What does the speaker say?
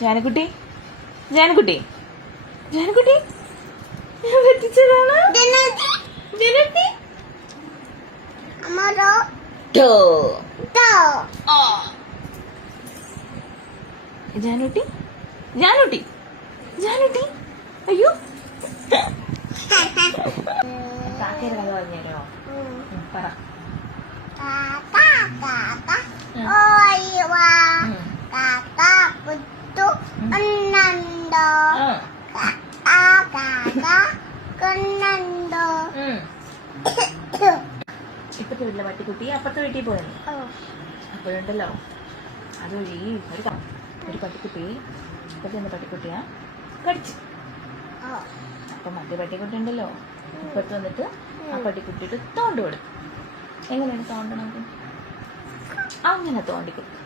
ജാനക്കുട്ടി ജാനക്കുട്ടി ജാനക്കുട്ടി ഞാൻ പറ്റിച്ചതാണ്. ജാനുട്ടി ജാനുട്ടി ജാനുട്ടി അയ്യോ കാക്കയുടെ കഥ പറഞ്ഞോ പറ. ഇപ്പത്തെ വീട്ടിലെ പട്ടിക്കുട്ടി അപ്പുറത്തെ വീട്ടിൽ പോയിരുന്നു. അപ്പോഴുണ്ടല്ലോ അതൊഴി ഒരു പട്ടിക്കുട്ടി ഇപ്പത്തെ പട്ടിക്കുട്ടിയാ കടിച്ചു. അപ്പൊ മറ്റേ പട്ടിക്കുട്ടി ഉണ്ടല്ലോ ഇപ്പത്ത് വന്നിട്ട് ആ പട്ടിക്കുട്ടിയിട്ട് തോണ്ട് കൊടുക്കും. എങ്ങനെയാണ് തോണ്ടണത്? അങ്ങനെ തോണ്ടിക്കൊടുക്കും.